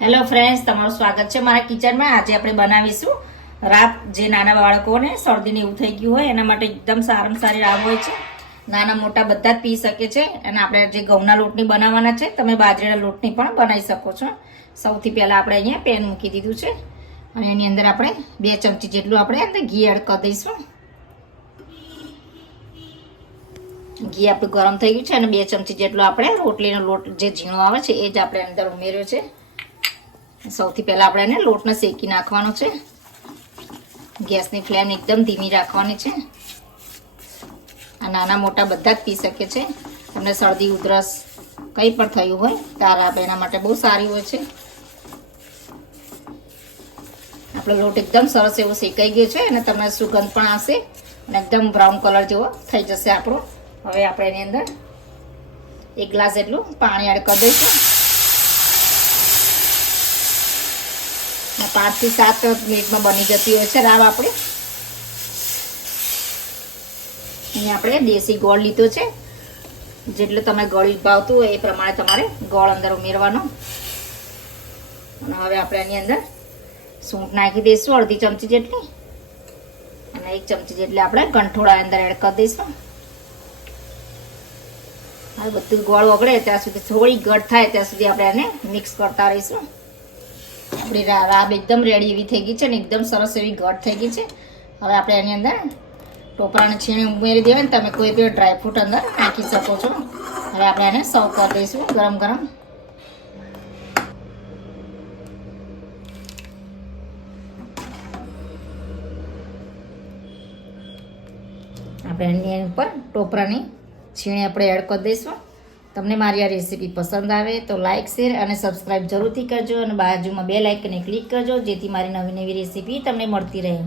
Hello friends તમારું સ્વાગત છે મારા કિચનમાં. આજે આપણે બનાવીશું રાત જે નાના બાળકોને શરદીને એવું થઈ ગયું હોય, એના માટે એકદમ સારામાં સારી રાબ હોય છે. નાના મોટા બધા જ પી શકે છે. અને આપણે જે ઘઉંના લોટની બનાવવાના છે, તમે બાજરીના લોટની પણ બનાવી શકો છો. સૌથી પહેલાં આપણે અહીંયા પેન મૂકી દીધું છે. અને એની અંદર આપણે બે ચમચી જેટલું આપણે અંદર ઘી એડ કરી દઈશું. ઘી આપણું ગરમ થઈ ગયું છે અને બે ચમચી જેટલો આપણે રોટલીનો લોટ જે ઝીણો આવે છે, એ જ આપણે અંદર ઉમેર્યો છે. સૌથી પહેલાં આપણે એને લોટને શેકી નાખવાનો છે. ગેસની ફ્લેમ એકદમ ધીમી રાખવાની છે. આ નાના મોટા બધા જ પી શકે છે. તમને શરદી, ઉધરસ કંઈ પણ થયું હોય, તાર આપણે એના માટે બહુ સારી હોય છે. આપણો લોટ એકદમ સરસ એવો શેકાઈ ગયો છે અને તમને સુગંધ પણ આવશે અને એકદમ બ્રાઉન કલર જેવો થઈ જશે આપણો. હવે આપણે એની અંદર એક ગ્લાસ જેટલું પાણી એડ કરી દઈશું. પાંચથી સાત મિનિટમાં બની જતી હોય છે રાવ આપણે. અહીંયા આપણે દેશી ગોળ લીધો છે. જેટલું તમે ગળી ભાવતું હોય એ પ્રમાણે તમારે ગોળ અંદર ઉમેરવાનો. અને હવે આપણે એની અંદર સૂંઠ નાખી દઈશું, અડધી ચમચી જેટલી. અને એક ચમચી જેટલી આપણે કંઠોળા અંદર એડ કરી દઈશું. હવે બધું ગોળ ઓગળે, ત્યાં સુધી થોડી ગઢ થાય, ત્યાં સુધી આપણે એને મિક્સ કરતા રહીશું. આપણી રાબ એકદમ રેડી એવી થઈ ગઈ છે ને એકદમ સરસ એવી ઘટ થઈ ગઈ છે. હવે આપણે એની અંદર ટોપરાને છીણી ઉમેરી દેવાય તમે કોઈ બી ડ્રાયફ્રૂટ અંદર નાખી શકો છો. હવે આપણે એને સર્વ કરી દઈશું ગરમ ગરમ. આપણે એની ઉપર ટોપરાની છીણી આપણે એડ કરી દઈશું. તમને મારી આ રેસીપી પસંદ આવે તો લાઇક શેર અને સબસ્ક્રાઈબ જરૂરથી કરજો અને બાજુમાં બે લાઇકને ક્લિક કરજો જેથી મારી નવી નવી રેસીપી તમને મળતી રહે.